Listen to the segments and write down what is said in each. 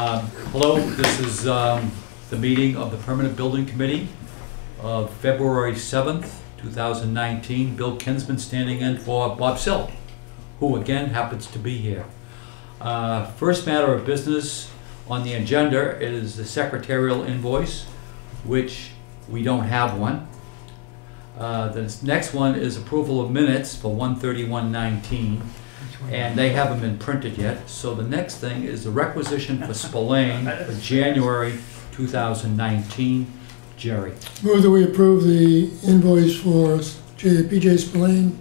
Hello, this is the meeting of the Permanent Building Committee of February 7th, 2019. Bill Kinsman standing in for Bob Sill, who again happens to be here. First matter of business on the agenda is the secretarial invoice, which we don't have one. The next one is approval of minutes for 1/31/19. And they haven't been printed yet. So the next thing is the requisition for Spillane for January 2019. Jerry. Move that we approve the invoice for P.J. Spillane,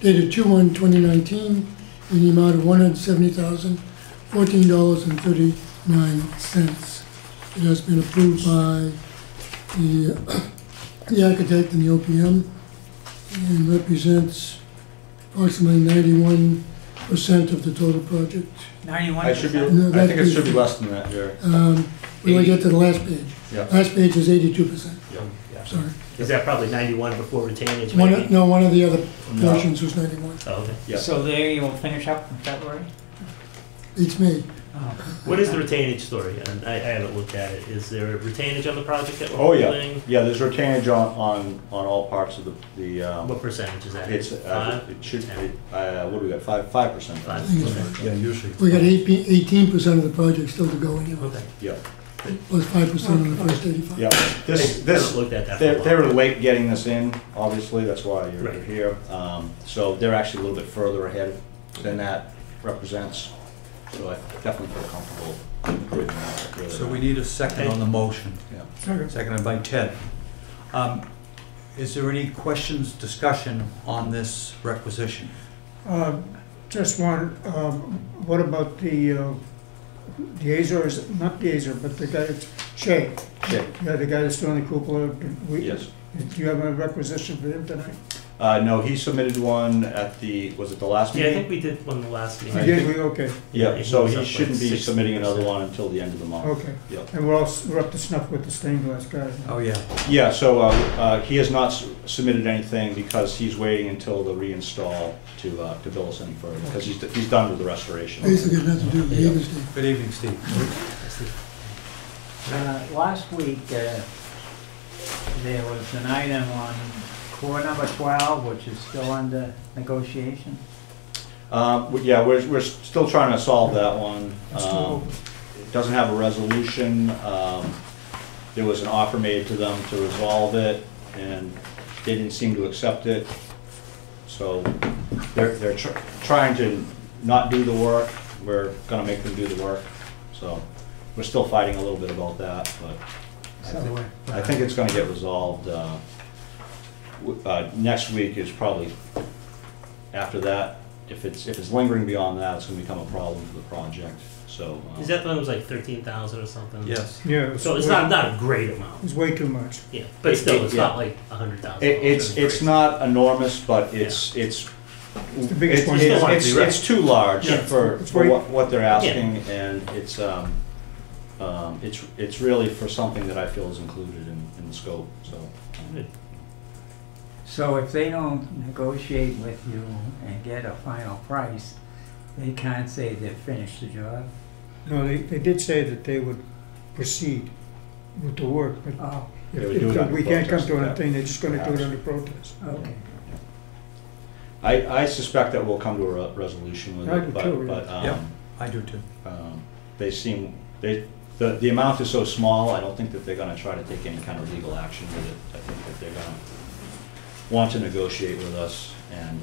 dated 2/1/2019, in the amount of $170,014.39. It has been approved by the architect and the OPM and represents approximately 91% of the total project. 91%? No, I think it should be less than that, Jerry. When I get to the last page. Yeah. Last page is 82%. Yeah. Sorry. Is that probably 91 before retainage? One of the other No. portions was 91. Oh, okay. Yeah. So there you will finish up in February? It's me. What is the retainage story? And I haven't looked at it. Is there retainage on the project that we're Oh, yeah. holding? Yeah, there's retainage on all parts of the What percentage is that? it's, it should, what do we got, 5%? 5. think Yeah, usually. We got 18% of the project still to go anyway, Okay. Yeah, plus 5% on the first 85. yeah. I This, haven't looked at that for a they while. were late getting this in, obviously, that's why you're Right. here. So they're actually a little bit further ahead than that represents. So I definitely feel comfortable approving that. Really. So we need a second on the motion. Yeah. Seconded by Ted. Is there any questions, discussion on this requisition? Just one, what about the Azor, not the Azor, but the guy, Shay? Shay. Yeah, the guy that's doing the cupola. Yes. Do you have a requisition for him tonight? No, he submitted one at was it the last Yeah, I meeting? think we did one the last meeting. I Did think- we? Okay, Yeah, It so moves he up shouldn't like be submitting another 60%. one until the end of the month. okay. Yep. And we're up to snuff with the stained glass guys. Oh, yeah. Yeah, so he has not submitted anything because he's waiting until the reinstall to bill us any further, because he's done with the restoration. Basically, got nothing to do with the Eagles team. Good evening, Steve. Last week, there was an item on core number 12, which is still under negotiation. Yeah, we're still trying to solve that one. It's still It doesn't have a resolution. There was an offer made to them to resolve it, and they didn't seem to accept it. So they're trying to not do the work. We're gonna make them do the work. So we're still fighting a little bit about that, but I think it's gonna get resolved. Next week is probably, after that, if it's lingering beyond that, it's gonna become a problem for the project, so. Is that the one that was like 13,000 or something? Yes. Yeah. So it's not a great amount. It's way too much. Yeah, but still, it's yeah. not like 100,000. It's not enormous, but it's the biggest one. it's too large Yeah, for it's way- what they're asking, and it's really for something that I feel is included in the scope, so. So if they don't negotiate with you and get a final price, they can't say they've finished the job? No, they did say that they would proceed with the work, but Oh, They would do it under we can't come protest, to yeah. anything, they're just gonna do it under protest. okay. I suspect that we'll come to a resolution with I it, do too, but Yeah, I do too. the amount is so small, I don't think that they're gonna try to take any kind of legal action with it. I think that they're gonna want to negotiate with us, and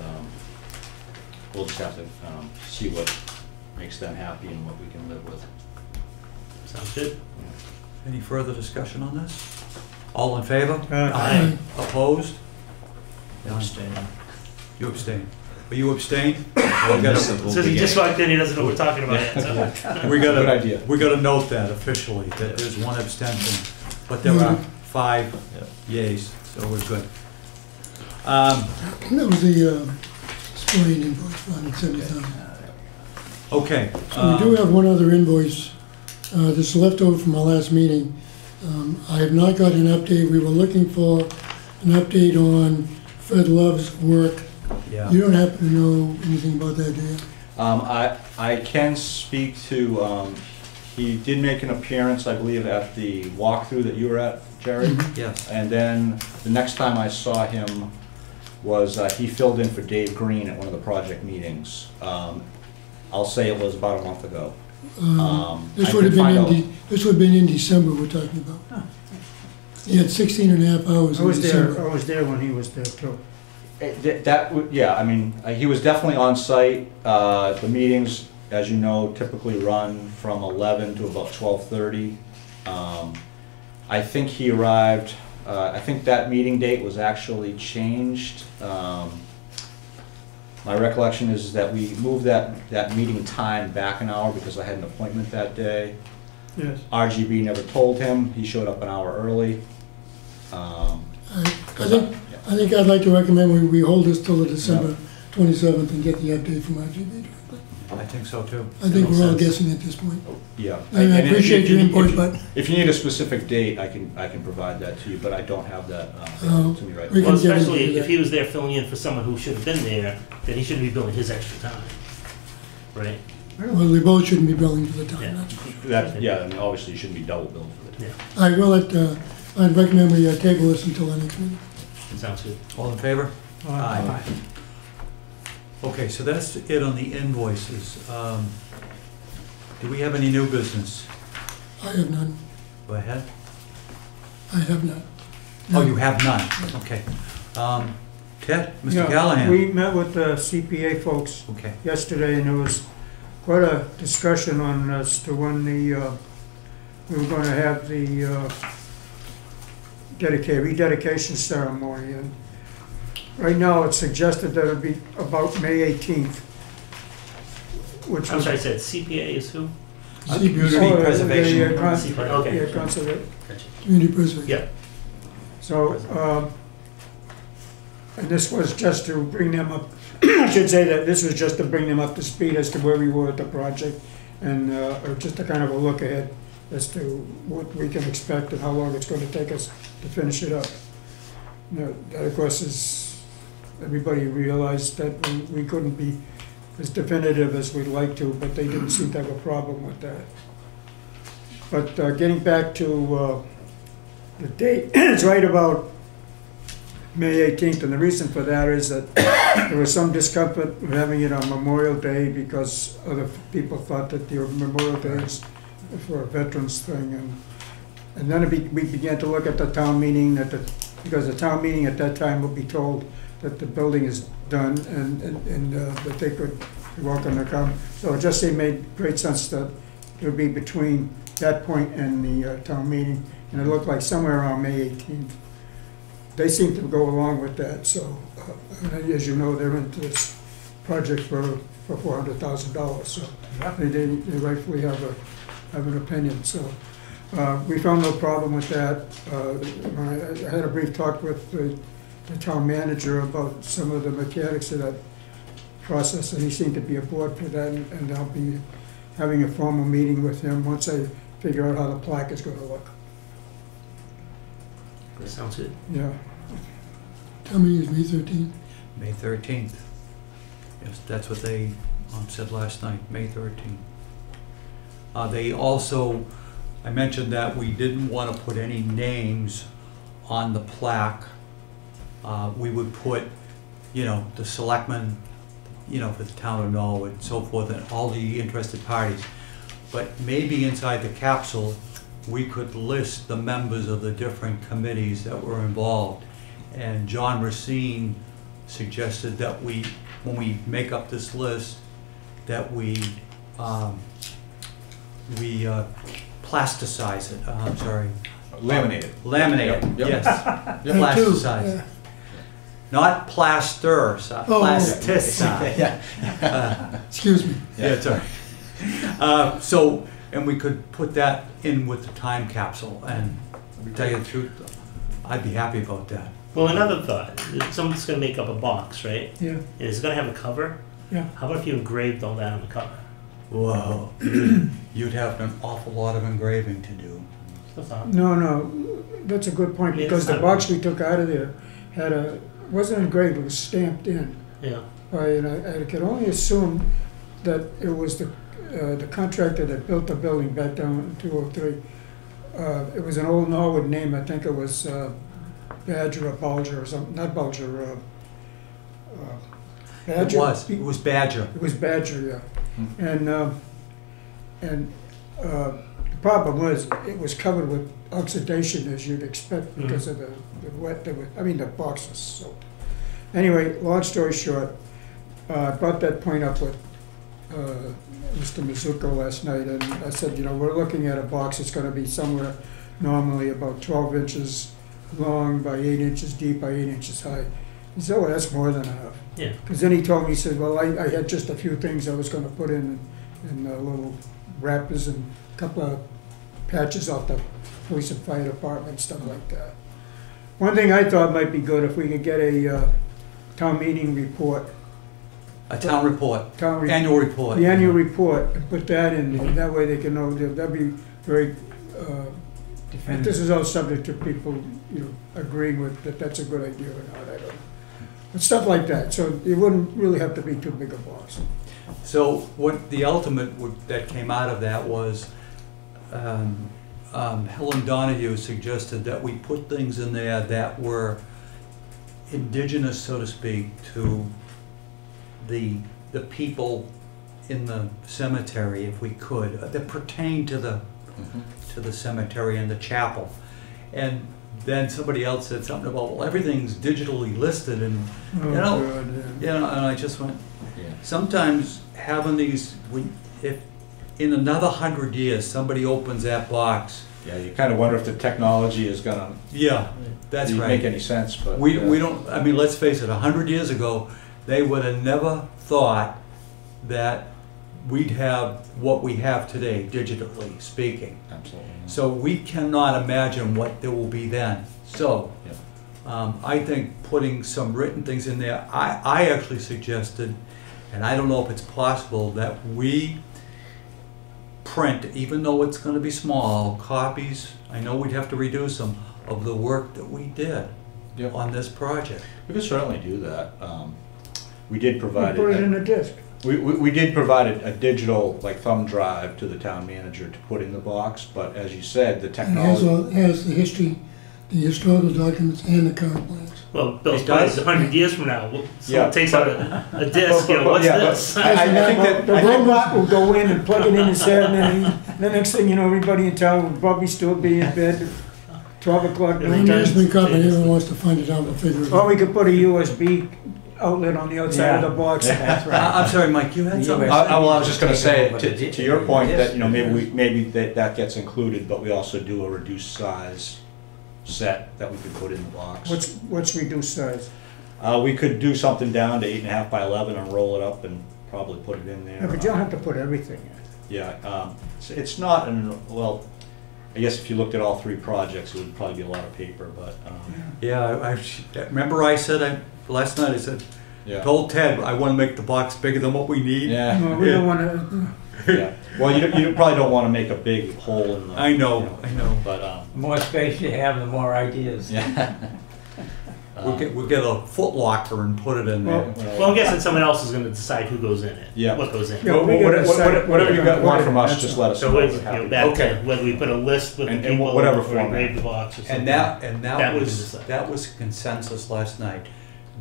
we'll just have to see what makes them happy and what we can live with. Sounds good. Any further discussion on this? All in favor? Aye. Opposed? Abstain. You abstain. Will you abstain? We gotta, So he just walked in, he doesn't know what we're talking about yet. So. we Good idea. gotta note that officially, that there's one abstention, but there are 5 yays, so we're good. That was the Spillane invoice for $170,000. Okay. So we do have one other invoice, this is left over from our last meeting. I have not got an update. We were looking for an update on Fred Love's work. Yeah. You don't happen to know anything about that, do you? I can speak to He did make an appearance, I believe, at the walkthrough that you were at, Jerry. Yes. And then the next time I saw him was he filled in for Dave Green at one of the project meetings. I'll say it was about a month ago. This I would have can been find in, this would have been in December we're talking about. He had 16 and a half hours I in was there, December. I was there when he was there too. That would, yeah, I mean, he was definitely on site. The meetings, as you know, typically run from 11 to about 12:30. I think he arrived, I think that meeting date was actually changed. My recollection is that we moved that meeting time back an hour because I had an appointment that day. Yes. RGB never told him, he showed up an hour early. I think I'd like to recommend we hold this till the December 27th and get the update from RGB. I think so too. I think Makes we're all sense. guessing at this point. Yeah. And I if appreciate you- your input, if- but If you need a specific date, I can provide that to you, but I don't have that to me right we now. Well, can get into especially that. if he was there filling in for someone who should have been there, then he shouldn't be billing his extra time, right? Well, we both shouldn't be billing for the time, Yeah. that's for sure. Yeah, I mean, obviously you shouldn't be double billed for it. Yeah, I will I'd recommend we table this until our next meeting. sounds good. All in favor? Aye. Okay, so that's it on the invoices. Do we have any new business? I have none. Go ahead. I have none. Oh, you have none, okay. Ted, Mr. Yeah, Callahan? we met with the CPA folks Okay, yesterday, and there was quite a discussion on as to when we were gonna have the rededication ceremony. And right now, it's suggested that it'd be about May 18th, which I'm was. sorry, I said CPA is who? Community Oh, preservation. the, CPA, okay. Yeah, conserva- Gotcha. Community preservation. Yeah. So, and this was just to bring them up, I should say that this was just to bring them up to speed as to where we were with the project, and or just a kind of a look ahead as to what we can expect and how long it's going to take us to finish it up. Now, that of course is, everybody realized that we couldn't be as definitive as we'd like to, but they didn't seem to have a problem with that. But getting back to the date, it's right about May 18th, and the reason for that is that there was some discomfort with having it on Memorial Day because other people thought that the Memorial Day is for a veterans thing, and then we began to look at the town meeting, because the town meeting at that time would be told that the building is done and that they could be welcome to come. So it just made great sense that it would be between that point and the town meeting, and it looked like somewhere around May 18th. They seem to go along with that, so, and as you know, they're into this project for $400,000, so they rightfully have an opinion, so. We found no problem with that. I had a brief talk with the town manager about some of the mechanics of that process, and he seemed to be aboard for that, and I'll be having a formal meeting with him once I figure out how the plaque is gonna look. That sounds good. Yeah. Town meeting is May 13th. May 13th. Yes, that's what they said last night, May 13th. They also, I mentioned that we didn't want to put any names on the plaque. We would put, the selectmen, for the town of Norwood and so forth, and all the interested parties. But maybe inside the capsule, we could list the members of the different committees that were involved. And John Racine suggested that when we make up this list, that we plasticize it, I'm sorry. Laminated. Laminate it, Yep. yes. Me too, Plasticize. yeah. Not plaster, Oh. plasticize. Yeah. Excuse me. Yeah, it's all right. And we could put that in with the time capsule, and to tell you the truth, I'd be happy about that. Well, another thought, someone's gonna make up a box, right? Yeah, And it's gonna have a cover. yeah. How about if you engraved all that on the cover? Whoa, you'd have an awful lot of engraving to do. That's all. No, that's a good point, Yeah, because the it's box we took out of there wasn't engraved, it was stamped in. Yeah. And I could only assume that it was the contractor that built the building back down in 203. It was an old Norwood name, I think it was Badger or Bulger or something, not Bulger, Badger. It was Badger. It was Badger, yeah. And the problem was, it was covered with oxidation, as you'd expect, because of the wet, the box was soaked. Anyway, long story short, I brought that point up with Mr. Mizuko last night, and I said, we're looking at a box that's gonna be somewhere normally about 12 inches long by 8 inches deep by 8 inches high. He said, oh, that's more than enough. Yeah. Because then he told me, he said, well, I had just a few things I was gonna put in little wrappers and a couple of patches off the police and fire department, stuff like that. One thing I thought might be good, if we could get a town meeting report. A town report, Town annual report. The annual report, and put that in there, that way they can know, that'd be very, and this is all subject to people, agreeing with that that's a good idea or not, I don't know. But stuff like that, so it wouldn't really have to be too big a box. So what the ultimate that came out of that was, Helen Donahue suggested that we put things in there that were indigenous, so to speak, to the people in the cemetery, if we could, that pertain to the cemetery and the chapel. And then somebody else said something about, well, everything's digitally listed, and and I just went, sometimes having these, if in another 100 years somebody opens that box. Yeah, you kind of wonder if the technology is gonna. Yeah, that's right. Make any sense, but we don't. I mean, let's face it. 100 years ago, they would have never thought that we'd have what we have today, digitally speaking. Absolutely. So we cannot imagine what there will be then. So I think putting some written things in there, I actually suggested, and I don't know if it's possible, that we print, even though it's going to be small, copies, I know we'd have to reduce them, of the work that we did on this project. We could certainly do that. We did provide Put it in a disc. We did provide a digital thumb drive to the town manager to put in the box, but as you said, the It technology. has the historical documents and the current plans. Well, Bill's It probably does? 100 years from now, someone Yeah, takes out a disc, what's this? I think that. The robot will go in and plug it in his head, and then the next thing you know, everybody in town will probably still be in bed, 12 o'clock. The management company, anyone wants to find it out, we'll figure it Or out. we could put a USB outlet on the outside of the box. That's right. I'm sorry, Mike, you had something? I was just going to say, Taking to your point, over that the maybe that gets included, but we also do a reduced size set that we could put in the box. What's reduced size? We could do something down to 8.5 by 11 and roll it up and probably put it in there. Yeah, but you don't have to put everything in. Yeah, it's not, well, I guess if you looked at all three projects, it would probably be a lot of paper, but. Yeah, I remember I said, last night I said, Yeah. told Ted, I want to make the box bigger than what we need. Yeah. No, we don't want to. Yeah. Well, you probably don't want to make a big hole in the. I know. But The more space you have, the more ideas. yeah. We'll get a foot locker and put it in there. Well, I'm guessing someone else is gonna decide who goes in it. Yeah. What goes in. Yeah, Well, we gotta whatever you decide want from us, that's just all. let us So know. whether, We're happy. back Okay. to whether we put a list with And the people whatever or format. engrave the box or something. That That we can was decide. consensus last night.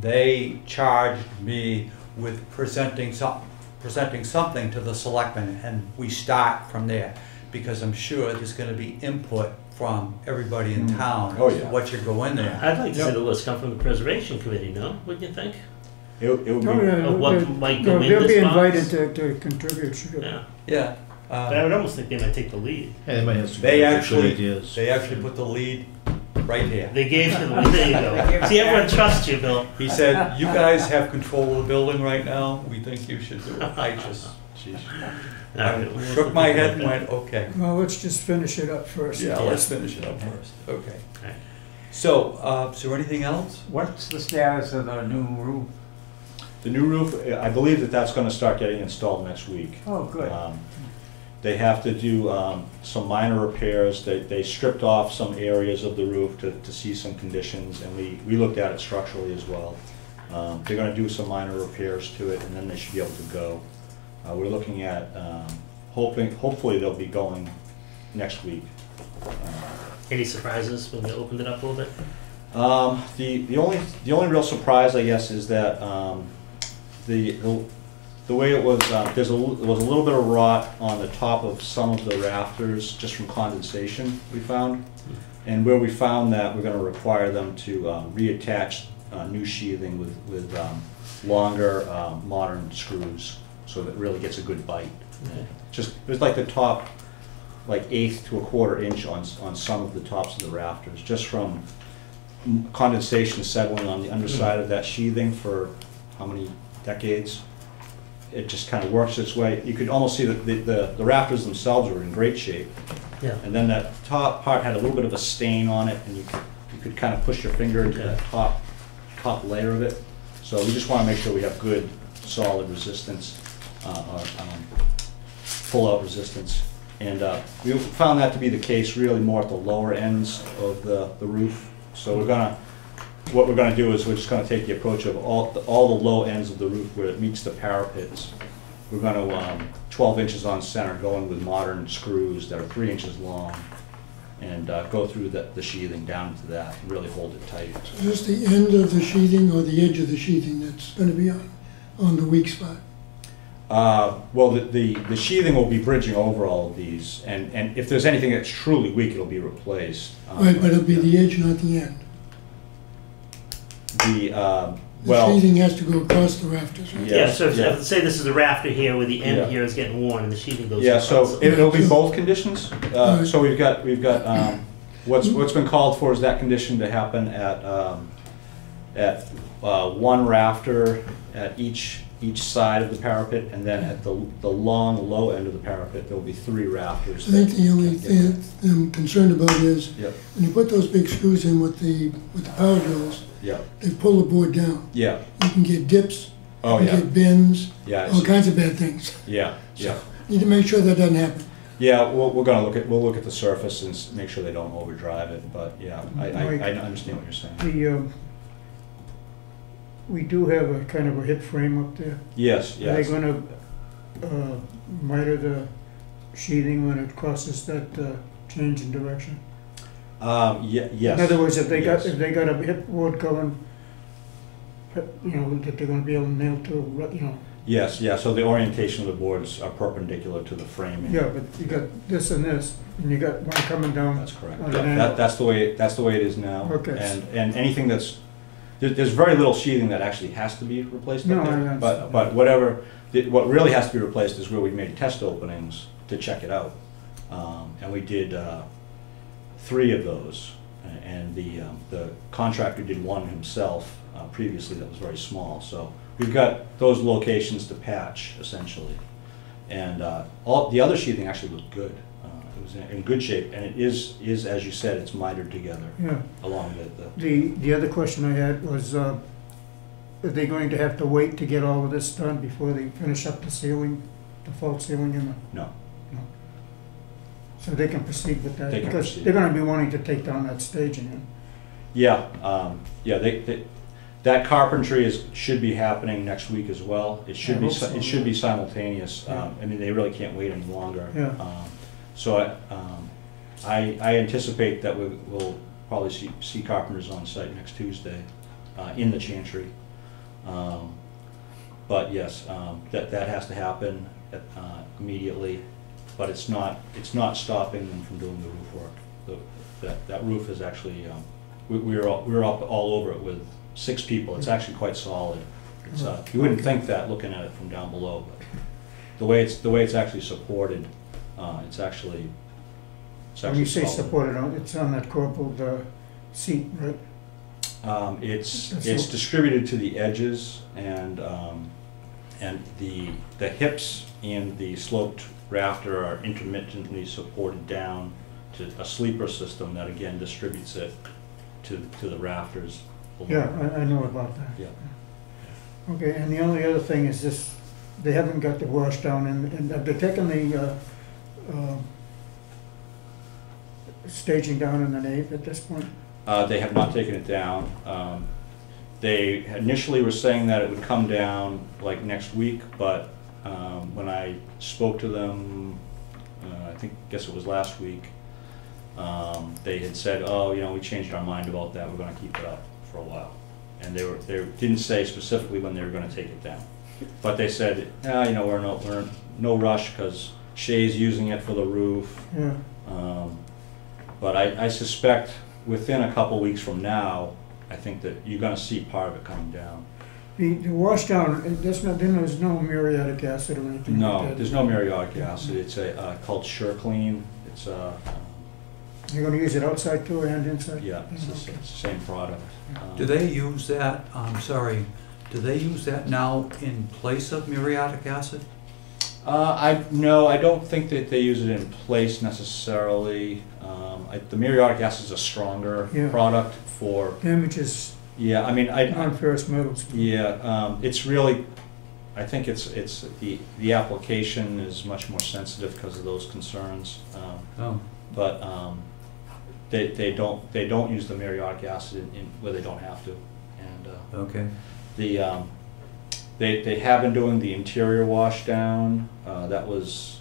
They charged me with presenting something to the selectmen, and we start from there, because I'm sure there's going to be input from everybody in town Oh, as to yeah. what should go in there. I'd like to see the list come from the preservation committee, no? What do you think? It would be. Oh, yeah, Of what they'll- might go in they'll this be box? invited to contribute, sure. Yeah. Yeah. But I would almost think they might take the lead. Yeah, they might have some They good actually- ideas. They actually put the lead right here. They gave him, there you go. See, everyone trusts you, Bill. He said, you guys have control of the building right now, we think you should do it. I just I shook my head and went, okay. Well, let's just finish it up first. Yeah, let's finish it up first. Okay. Alright. So, is there anything else? What's the status of the new roof? The new roof, I believe that's going to start getting installed next week. Oh, good. They have to do some minor repairs. They stripped off some areas of the roof to see some conditions, and we looked at it structurally as well. They're going to do some minor repairs to it, and then they should be able to go. We're looking at, hopefully they'll be going next week. Any surprises when you opened it up a little bit? The only real surprise, I guess, is that the way it was, there was a little bit of rot on the top of some of the rafters just from condensation we found. And where we found that, we're going to require them to reattach new sheathing with longer modern screws, so that it really gets a good bite. Okay. Just it was like the top, like 1/8 to 1/4 inch on some of the tops of the rafters, just from condensation settling on the underside of that sheathing for how many decades. It just kind of works its way. You could almost see that the rafters themselves were in great shape. Yeah. And then that top part had a little bit of a stain on it, and you could kind of push your finger into Okay. that top layer of it. So we just want to make sure we have good, solid resistance, or pull-out resistance. And we found that to be the case really more at the lower ends of the roof. So what we're gonna do is we're just gonna take the approach of all the low ends of the roof where it meets the parapets. We're gonna 12 inches on center, going with modern screws that are 3 inches long, and go through the sheathing down to that and really hold it tight. So just the end of the sheathing or the edge of the sheathing that's gonna be on the weak spot? Well, the sheathing will be bridging over all of these, and if there's anything that's truly weak, it'll be replaced. Right, but it'll be the edge, not the end. The The sheathing has to go across the rafters, right? Yeah. Yeah, so if, yeah. say this is the rafter here where the end Yeah. here is getting worn and the sheathing goes Yeah, across. so it'll be both conditions. Right. So we've got what's been called for is that condition to happen at one rafter at each side of the parapet, and then at the long low end of the parapet there'll be 3 rafters. I think the only thing I'm concerned about is Yep. when you put those big screws in with the power drills, Yeah. they pull the board down. Yeah. You can get dips, Oh you yeah. can get bends, Yeah. all kinds of bad things. Yeah. Yeah. Need to make sure that doesn't happen. Yeah, we're gonna look at the surface and make sure they don't overdrive it, but yeah, I understand what you're saying. We do have a kind of a hip frame up there. Yes, Are they yes. gonna miter the sheathing when it crosses that change in direction? Yes. In other words, if they got Yes. a hip board going, that they're gonna be able to nail to, Yes, yeah, so the orientation of the boards are perpendicular to the framing. Yeah, but you got this and this, and you got one coming down. That's correct. On Yeah, an angle. that's the way it is now. Okay. And anything there's very little sheathing that actually has to be replaced No, up there. I understand. But what really has to be replaced is where we made test openings to check it out. And we did 3 of those, and the contractor did one himself previously that was very small. So we've got those locations to patch essentially, and all the other sheathing actually looked good. It was in good shape, and it is as you said, it's mitered together Yeah. along the The other question I had was, are they going to have to wait to get all of this done before they finish up the ceiling, the false ceiling in the? no. So they can proceed with that? They can Because proceed. they're gonna be wanting to take down that staging. Yeah, that carpentry should be happening next week as well. It should I be hope so. it should be simultaneous. Yeah. I mean, they really can't wait any longer. Yeah. So I anticipate that we'll probably see carpenters on site next Tuesday in the chantry. But yes, that has to happen immediately. But it's not stopping them from doing the roof work. That roof is actually we were up all over it with 6 people. It's actually quite solid. It's you wouldn't think that looking at it from down below, but the way it's actually supported, it's actually When you say solid. supported, it's on that corbelled seat, right? It's That's distributed to the edges, and the hips and the sloped rafter are intermittently supported down to a sleeper system that again distributes it to the rafters below. Yeah, I know about that. Yeah. Okay, and the only other thing is this, they haven't got the wash down, and have they taken the staging down in the nave at this point? They have not taken it down. They initially were saying that it would come down like next week, but When I spoke to them, guess it was last week, they had said, oh, you know, we changed our mind about that, we're gonna keep it up for a while. And they didn't say specifically when they were gonna take it down. But they said, you know, we're in no rush, because Shay's using it for the roof. Yeah. But I suspect within a couple weeks from now, I think that you're gonna see part of it coming down. The wash down, there's no muriatic acid or anything like No, that? there's no muriatic acid, it's called SureClean, it's You're gonna use it outside too and inside? yeah, it's Okay. the same product. Do they use that, do they use that now in place of muriatic acid? No, I don't think that they use it in place necessarily. The muriatic acid is a stronger Yeah. product for, Damages yeah, I mean, non-ferrous metals. yeah, it's really, I think it's the application is much more sensitive because of those concerns. Oh, But they don't use the muriatic acid in where they don't have to. And okay. they have been doing the interior wash down. That was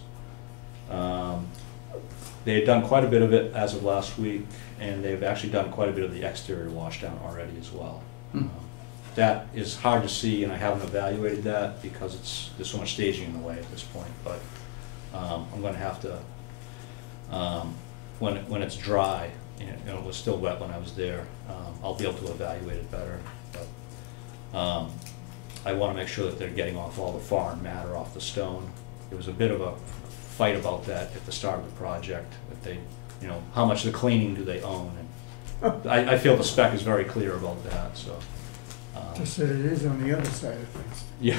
they had done quite a bit of it as of last week, and they've actually done quite a bit of the exterior wash down already as well. Hmm. That is hard to see, and I haven't evaluated that because there's so much staging in the way at this point. But I'm going to have to when it's dry, and it was still wet when I was there, I'll be able to evaluate it better. But I want to make sure that they're getting off all the foreign matter off the stone. There was a bit of a fight about that at the start of the project, that they, you know, how much of the cleaning do they own? And I feel the spec is very clear about that, so. Just that it is on the other side of things. Yeah.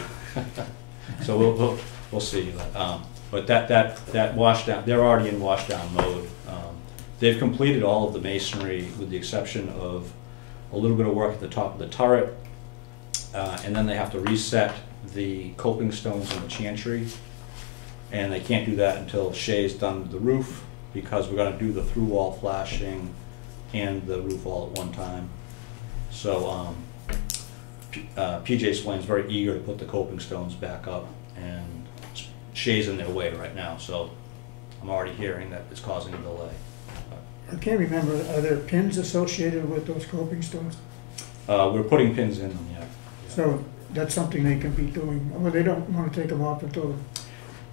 So we'll see, but that wash down, they're already in wash down mode. They've completed all of the masonry with the exception of a little bit of work at the top of the turret, and then they have to reset the coping stones in the chantry, and they can't do that until Shay's done with the roof, because we're gonna do the through wall flashing and the roof all at one time. So PJ Swain's very eager to put the coping stones back up, and Shay's in their way right now, so I'm already hearing that it's causing a delay. I can't remember, are there pins associated with those coping stones? We're putting pins in them, yeah. So that's something they can be doing, or they don't want to take them off until,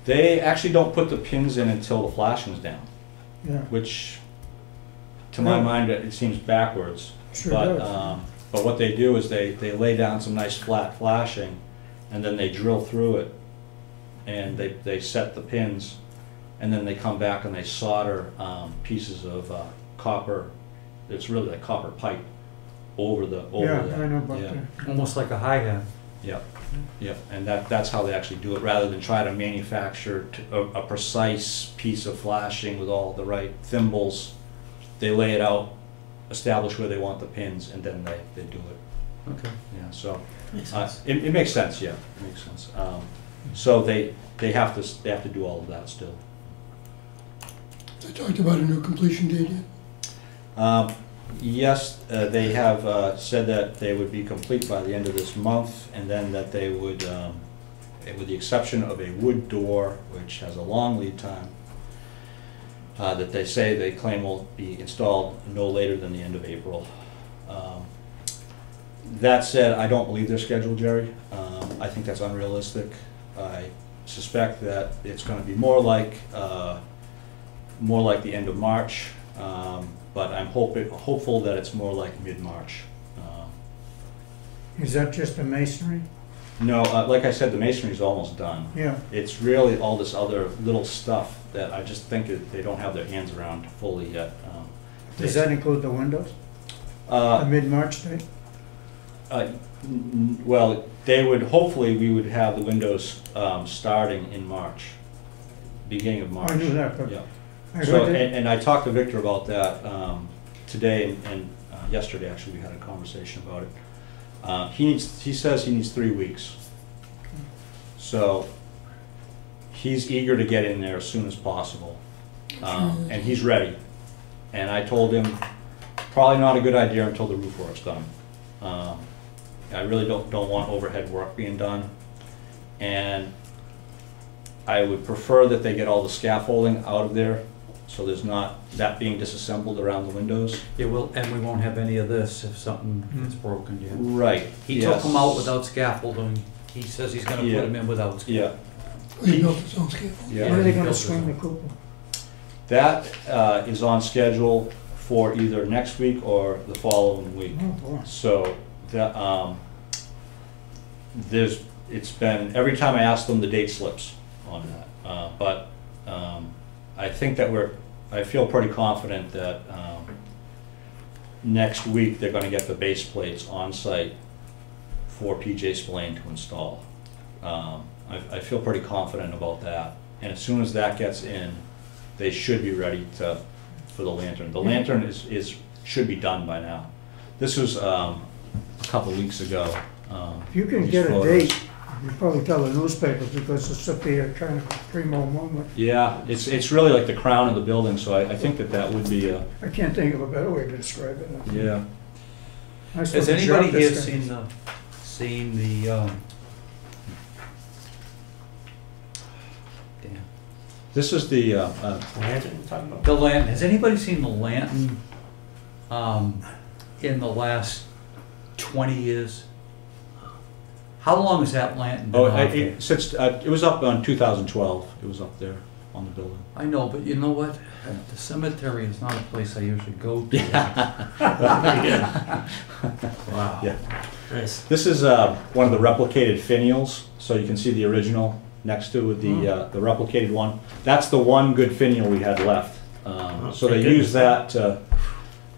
They actually don't put the pins in until the flashing's down, yeah, which, to my Yeah. mind, it seems backwards. sure But, does. but what they do is they lay down some nice flat flashing, and then they drill through it, and they set the pins, and then they come back and they solder pieces of copper, it's really like copper pipe, over that. Yeah, I know about Yeah. that. Almost like a hi-hat. Yeah, yeah, and that's how they actually do it, rather than try to manufacture a precise piece of flashing with all the right thimbles. They lay it out, establish where they want the pins, and then they do it. Okay. Yeah, so Makes sense. it makes sense. Yeah, it makes sense. So they have to do all of that still. They talked about a new completion date yet? Yes, they have said that they would be complete by the end of this month, and then that they would, with the exception of a wood door, which has a long lead time, that they claim will be installed no later than the end of April. That said, I don't believe their schedule, Jerry. I think that's unrealistic. I suspect that it's going to be more like the end of March. But I'm hopeful that it's more like mid-March. Is that just the masonry? No, like I said, the masonry's almost done. Yeah, It's really all this other little stuff that I just think that they don't have their hands around fully yet. does that include the windows? A Uh, mid-March date? well, hopefully we would have the windows starting in March, beginning of March. I knew that, but Yeah. I So, heard that, and I talked to Victor about that today, and yesterday, actually, we had a conversation about it. He says he needs 3 weeks. So he's eager to get in there as soon as possible, and he's ready. And I told him, probably not a good idea until the roof work's done. I really don't want overhead work being done. And I would prefer that they get all the scaffolding out of there, so there's not that being disassembled around the windows. Yeah, well, and we won't have any of this if something is broken yet. Right. He took them out without scaffolding. He says he's gonna put Yeah. them in without scaffolding. Yeah, He built his own scaffold. yeah. When are they he gonna built his swing own. the cupola? That is on schedule for either next week or the following week. Oh, boy. So, it's been, every time I ask them, the date slips on that. But I think that I feel pretty confident that next week they're gonna get the base plates on site for PJ Spillane to install. I feel pretty confident about that. And as soon as that gets in, they should be ready for the lantern. The lantern should be done by now. This was a couple weeks ago. If you can these get a photos. date, you probably tell the newspaper, because it's up there kind of a primo moment. Yeah, it's really like the crown of the building, so I think that would be a, I can't think of a better way to describe it. yeah. Nice Has little anybody job here this guy. seen the, damn, This is the, Lantern you're talking about? the lantern, has anybody seen the lantern, in the last 20 years? How long has that lantern been out there? it was up on 2012, it was up there on the building. I know, but you know what? The cemetery is not a place I usually go to. Wow. Yeah. Nice. This is one of the replicated finials, so you can see the original next to the replicated one. That's the one good finial we had left. So they thank use goodness. that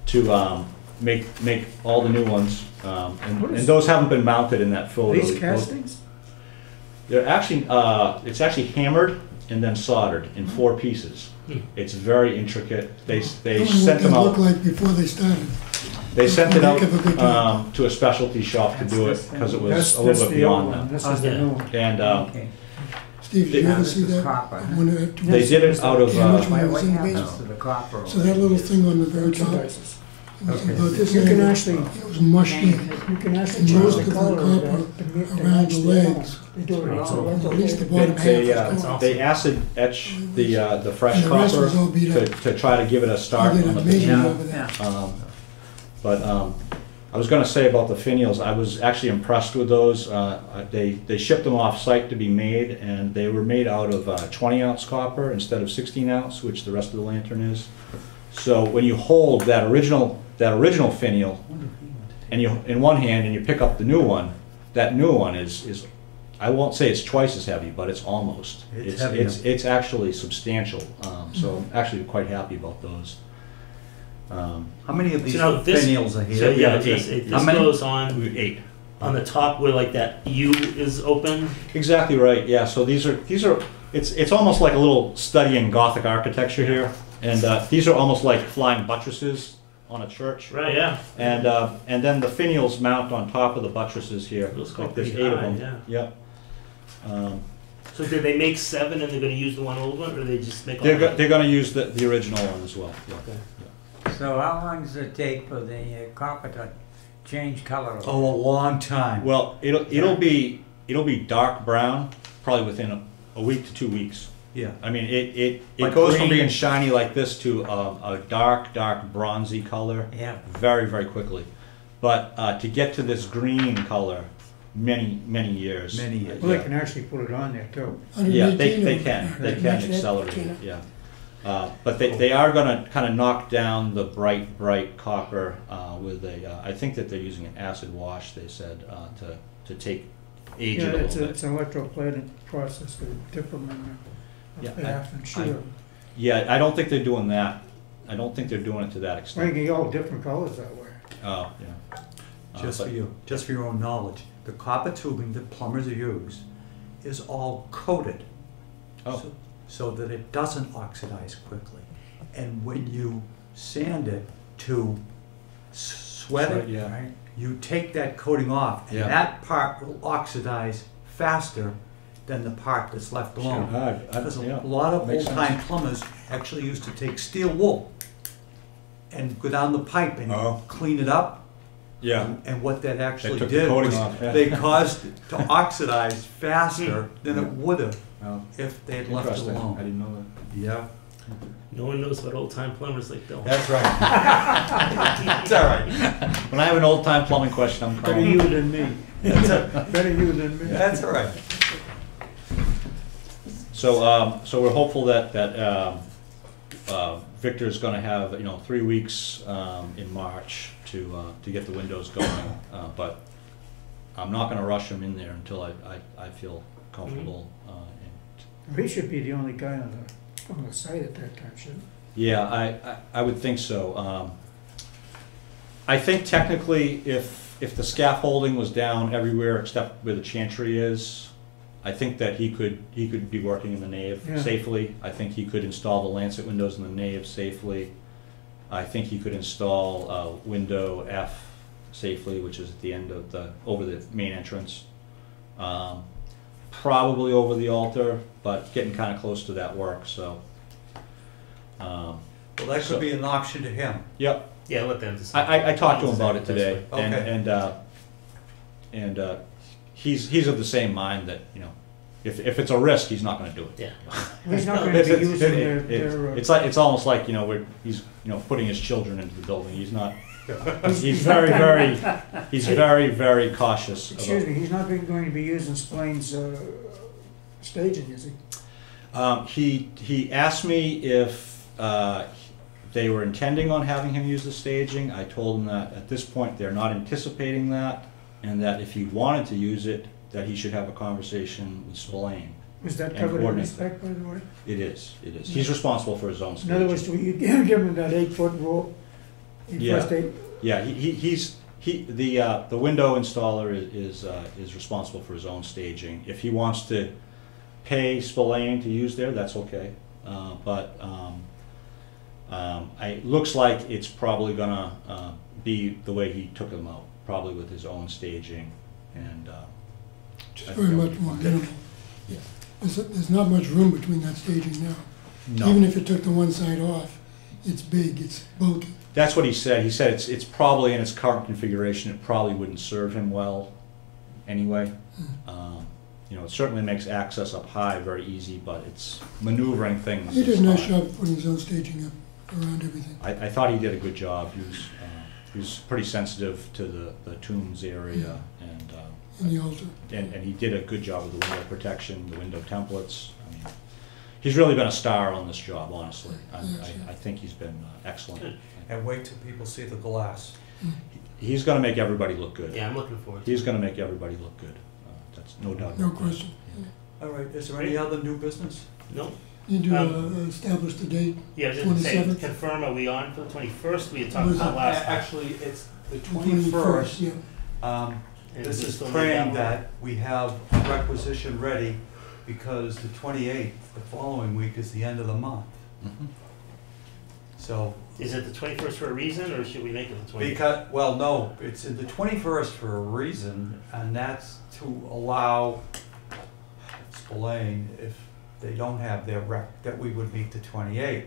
to make all the new ones. What And is- those haven't been mounted in that photo. These castings? They're actually, it's actually hammered and then soldered in 4 pieces. Hmm. It's very intricate. They What sent they them look out, like before they started. they sent it out Heck of a good job. to a specialty shop to That's do it this thing. because it was That's a little bit the old beyond one, them. this is the Yeah. new one. And Okay. Steve, did you Now ever this see is that? copper. I wonder if- they did it out of, Damage when Why- it was What in the happens basement. to the copper? So that little thing on the very top, it Merchandises. was Okay. about this You can angle. actually, It was mushed in. you can actually And change most the of the color of copper that to around match the the legs. legs. They do it Oh, so At least the replicated. bottom half was they, gone. they acid etch the fresh And the rest copper was all beat up. to try to give it a start They did on the amazing paint. job with that. Yeah. But I was gonna say about the finials, I was actually impressed with those. They shipped them off site to be made, and they were made out of 20-ounce copper instead of 16-ounce, which the rest of the lantern is. So when you hold that original finial and you in one hand and you pick up the new one, that new one is I won't say it's twice as heavy, but it's almost. It's heavier. It's actually substantial. So I'm actually quite happy about those. How many of these So now this- finials are So here? yeah, Yeah, this, eight. How this many? goes on We 8. the top where like that U is open. Exactly right. Yeah. So these are it's almost like a little study in Gothic architecture here, and these are almost like flying buttresses on a church. Right. Yeah. And then the finials mount on top of the buttresses here. Those go Like there's pretty 8 of high, them. yeah. Yeah. So did they make 7 and they're going to use the one old one, or they just make all? They're going to use the original one as well. Yeah. Okay. So how long does it take for the copper to change color? Oh, a long time. Well, it'll be dark brown probably within a week to 2 weeks. Yeah. I mean, it Like goes from green. being shiny like this to a dark bronzy color Yeah. very, very quickly. But to get to this green color, many years. Many years. Well, they can actually put it on there too. Yeah, 118 they of can. them. They Match can that accelerate to it, yeah. But they are gonna kind of knock down the bright copper with I think that they're using an acid wash, they said, to take age Yeah, it a little bit. it's an electroplating process to dip them in Yeah, the bath and shoot them. Yeah, I don't think they're doing that. I don't think they're doing it to that Well, you extent. can get all different colors that way. Oh, yeah. Just for you, just for your own knowledge, the copper tubing that plumbers use is all coated. Oh. So that it doesn't oxidize quickly. And when you sand it to sweat it, Yeah. Right? you take that coating off, and Yeah. that part will oxidize faster than the part that's left alone. Because Yeah. a lot of Makes old-time plumbers actually used to take steel wool and go down the pipe and Oh. clean it up, Yeah. And what that They actually took the did coating was, off. Yeah. they caused it to oxidize faster than it would have Well, if they had left it interesting. I alone. didn't know that. Yeah, No one knows about old-time plumbers like Bill. that's right. That's all right. When I have an old-time plumbing question, I'm Better calling. you than me. Better you than me. That's all right. So, so we're hopeful that, Victor's gonna have, 3 weeks, in March to get the windows going. But I'm not gonna rush him in there until I feel comfortable. He should be the only guy on the site at that time, shouldn't Yeah, I would think so. I think technically, if the scaffolding was down everywhere except where the chantry is, I think that he could be working in the nave Yeah. safely. I think he could install the lancet windows in the nave safely. I think he could install window F safely, which is at the end of over the main entrance. Probably over the altar, but getting kind of close to that work, so. Well, that So- could be an option to him. Yep, Yeah, let them decide. I talked to him about it today, Okay. and he's of the same mind that, if it's a risk, he's not gonna do it. Yeah. he? He's not gonna It's, be it's, using it- their. it's almost like, he's, putting his children into the building, he's not, he's very, very cautious Excuse about. me, he's not going to be using Splain's staging, is he? He asked me if, they were intending on having him use the staging. I told him that at this point, they're not anticipating that, and that if he wanted to use it, that he should have a conversation with Spillane. Was that And covered in coordinate the spec, by the way? It is. He's responsible for his own In staging. other words, do you give him that 8-foot rule? Yeah. First 8? Yeah, the window installer is responsible for his own staging. If he wants to pay Spillane to use there, that's okay. But it looks like it's probably gonna be the way he took them out, probably with his own staging, and Just I very think much that'll be more fine. minimal. Yeah. There's not much room between that staging now. No. Even if you took the one side off, it's big, it's bulky. That's what he said. He said it's probably in its current configuration, it probably wouldn't serve him well anyway. It certainly makes access up high very easy, but it's maneuvering things. He did is a nice not. job putting his own staging up around everything. I thought he did a good job. He was pretty sensitive to the tombs area, In the altar. and he did a good job with the window protection, the window templates. I mean, he's really been a star on this job, honestly. I think he's been excellent. And wait till people see the glass. He's gonna make everybody look good. Yeah, I'm looking forward to it. He's gonna make everybody look good. That's no doubt. No about that. question. All right, is there any other new business? No? You do establish the date, Yeah, I was gonna say, 27th? confirm, are we on for the 21st? We had talked Was about it- last time. Actually, it's the 21st, 21st. yeah. And This we is still need praying one. that we have a requisition ready because the 28th, the following week, is the end of the month. Mhm. So, Is it the 21st for a reason, or should we make it the 21st? because, well, no, it's in the 21st for a reason, and that's to allow Spillane, if they don't have their that we would meet the 28th.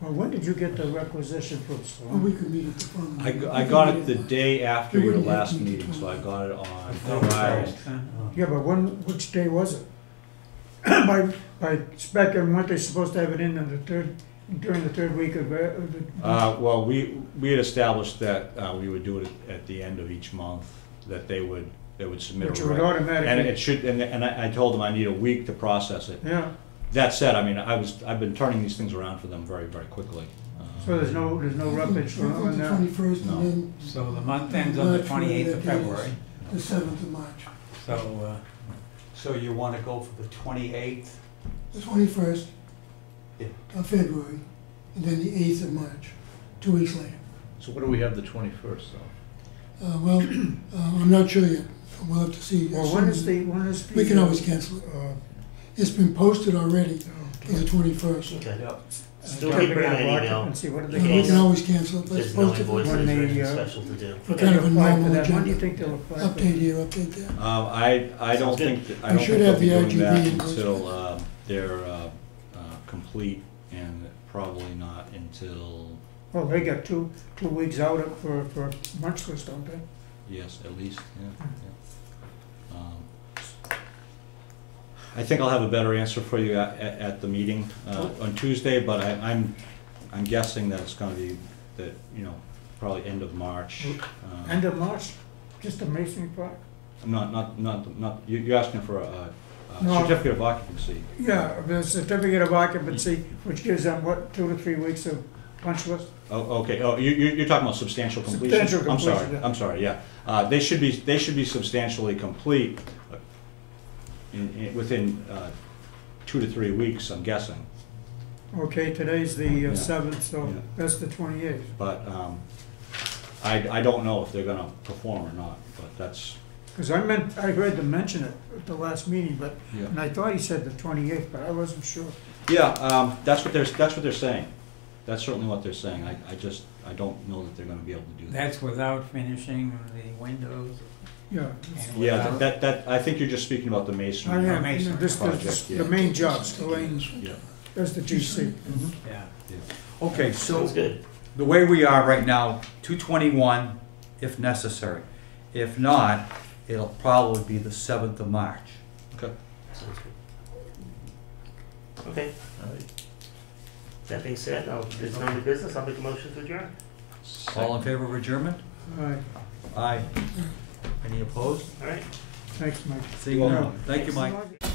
Well, when did you get the requisition from Or we Sloan? could meet at the following. I got it the day after your last meeting, so I got it on Friday. Yeah, but which day was it? By spec, and weren't they supposed to have it in during the third week of the? Well, we had established that we would do it at the end of each month, that they would submit Which a would rec. And automatically, it should, and I told them I need a week to process it. yeah, That said, I mean, I've been turning these things around for them very, very quickly. so there's no roughage on The that? 21st, No. and then So the month ends on the March, 28th of whatever that is. February, the 7th of March. so, So you wanna go for the 28th? The 21st Yeah. of February, and then the 8th of March, 2 weeks later. So what do we have the 21st though? Well, I'm not sure yet. We'll have to see. Well, when is the? We can always cancel it. It's been posted already for the 21st. Okay. Yep. Still keep it in an email. And see, what do In they? We case can always cancel it, but it's There's no posted for invoices or When they, anything uh, special to do. for kind of a Apply for normal that. When do you agenda. think they'll apply for Update that? here, update there. I don't Sounds good. think, I We don't should think have they'll the be doing that RGB invoice. until they're complete, and probably not until, Oh, they got two weeks out for punch list, don't they? Yes, at least, yeah. I think I'll have a better answer for you at the meeting on Tuesday, but I'm guessing that it's gonna be that, you know, probably end of March. End of March, just a masonry part? Not, you're asking for a No. certificate of occupancy. Yeah, the certificate of occupancy, which gives them, what, 2 to 3 weeks of punch list? Oh, okay, oh, you're talking about substantial completion? Substantial completion, yeah. I'm sorry, yeah. They should be substantially complete within 2 to 3 weeks, I'm guessing. Okay, today's the Yeah. 7th, so Yeah. that's the 28th. But I don't know if they're gonna perform or not, but that's, Because I heard them mention it at the last meeting, but, yeah. and I thought he said the 28th, but I wasn't sure. Yeah, that's what they're saying. That's certainly what they're saying. I don't know that they're gonna be able to do that. That's without finishing the windows? Yeah. and Yeah, without- that, I think you're just speaking about the I masonry. am, Masonry this project, is yeah. the main job, Spillane's, Yeah. that's the GC. Yeah. Okay, so Sounds good. the way we are right now, 2/21 if necessary. If not, it'll probably be the 7th of March. Okay. Sounds good. Okay, that being said, there's no new business, I'll make a motion to adjourn. All in favor of adjournment? All right, Aye. Any opposed? All right. thanks, Mike. Seeing none. Thank you, Mike. Thanks.